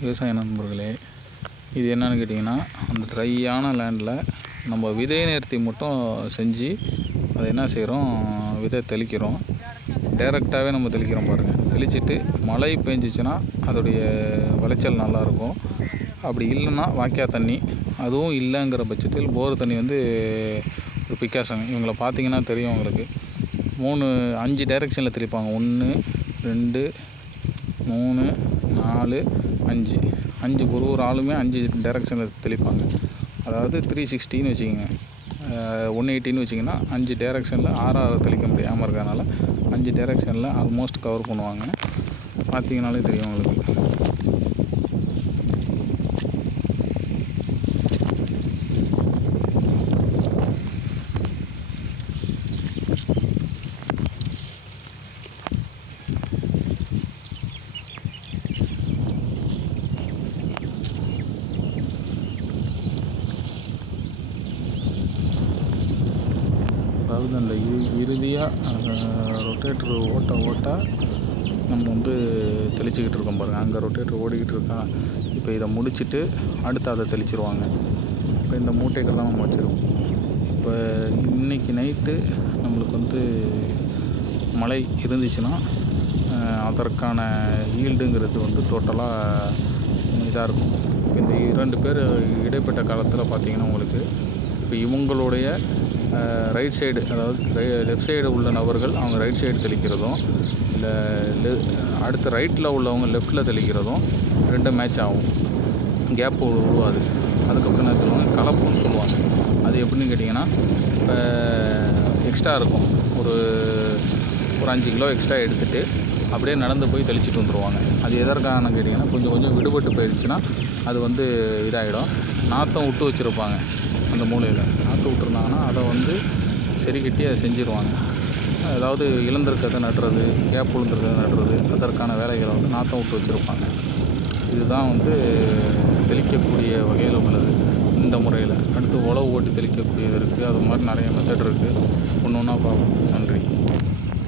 விவசாய நண்பர்களே இது என்னன்னு கேட்டிங்கன்னா அந்த ட்ரையான லேண்டில் நம்ம விதை நேர்த்தி மட்டும் செஞ்சு அதை என்ன செய்கிறோம் விதை தெளிக்கிறோம். டைரெக்டாகவே நம்ம தெளிக்கிறோம் பாருங்கள் தெளிச்சிட்டு மழை பெஞ்சிச்சின்னா அதோடைய விளைச்சல் நல்லாயிருக்கும். அப்படி இல்லைன்னா வாய்க்கால் தண்ணி. அதுவும் இல்லைங்கிற பட்சத்தில் போர் தண்ணி வந்து ஒரு பிக்காசன் இவங்களை பார்த்தீங்கன்னா தெரியும் உங்களுக்கு. மூணு அஞ்சு டைரெக்ஷனில் தெளிப்பாங்க. ஒன்று ரெண்டு மூணு நாலு அஞ்சு. அஞ்சு ஒரு ஒரு ஆளுமே அஞ்சு டேரக்ஷனில் தெளிப்பாங்க. அதாவது த்ரீ சிக்ஸ்டின்னு வச்சுக்கோங்க. ஒன் எயிட்டின்னு வச்சிங்கன்னா அஞ்சு டேரக்ஷனில் ஆறாறு தெளிக்க முடியாமல் இருக்கிறதுனால அஞ்சு டேரக்ஷனில் ஆல்மோஸ்ட் கவர் பண்ணுவாங்க. பார்த்தீங்கனாலே தெரியும் உங்களுக்கு. அதாவது அந்த இறுதியாக ரொட்டேட்ரு ஓட்ட ஓட்ட நம்ம வந்து தெளிச்சிக்கிட்டு இருக்கோம் பாருங்கள் அங்கே ரொட்டேட்ரு ஓடிக்கிட்டு இருக்கா இப்போ இதை முடிச்சிட்டு அடுத்து அதை தெளிச்சிருவாங்க. இப்போ இந்த மூட்டைகள் தான் நம்ம வச்சுருக்கோம். இப்போ இன்னைக்கு நைட்டு நம்மளுக்கு வந்து மழை இருந்துச்சுன்னா அதற்கான ஈல்டுங்கிறது வந்து டோட்டலாக இதாக இருக்கும். இப்போ இந்த இரண்டு பேர் இடைப்பட்ட காலத்தில் பார்த்திங்கன்னா உங்களுக்கு இப்போ இவங்களுடைய ரைட் சைடு அதாவது லெஃப்ட் சைடு உள்ள நபர்கள் அவங்க ரைட் சைடு தெளிக்கிறதும் இல்லை அடுத்து ரைட்டில் உள்ளவங்க லெஃப்ட்டில் தெளிக்கிறதும் ரெண்டும் மேட்ச் ஆகும். கேப் உருவாது. அதுக்கப்புறம் என்ன சொல்லுவாங்க? கலப்புன்னு சொல்லுவாங்க. அது எப்படின்னு கேட்டிங்கன்னா இப்போ எக்ஸ்ட்ரா இருக்கும். ஒரு ஒரு அஞ்சு கிலோ எக்ஸ்ட்ரா எடுத்துகிட்டு அப்படியே நடந்து போய் தெளிச்சிட்டு வந்துடுவாங்க அது எதற்கான கேட்டிங்கன்னா கொஞ்சம் கொஞ்சம் விடுபட்டு போயிடுச்சுன்னா அது வந்து இதாகிடும் நாற்றம் விட்டு வச்சுருப்பாங்க அந்த மூலையில். நாற்று விட்டுருந்தாங்கன்னா அதை வந்து சரி கட்டி அதை செஞ்சுருவாங்க. அதாவது இழந்திருக்கிறத நடுறது கேப் விழுந்திருக்கிறத நடுறது அதற்கான வேலைகளை வந்து நாற்றம் விட்டு வச்சுருப்பாங்க. இதுதான் வந்து தெளிக்கக்கூடிய வகையில் உள்ளது இந்த முறையில். அடுத்து உழவு ஓட்டி தெளிக்கக்கூடியது இருக்குது அது மாதிரி நிறைய மெத்தட் இருக்குது ஒன்று ஒன்றா பார்ப்போம். நன்றி.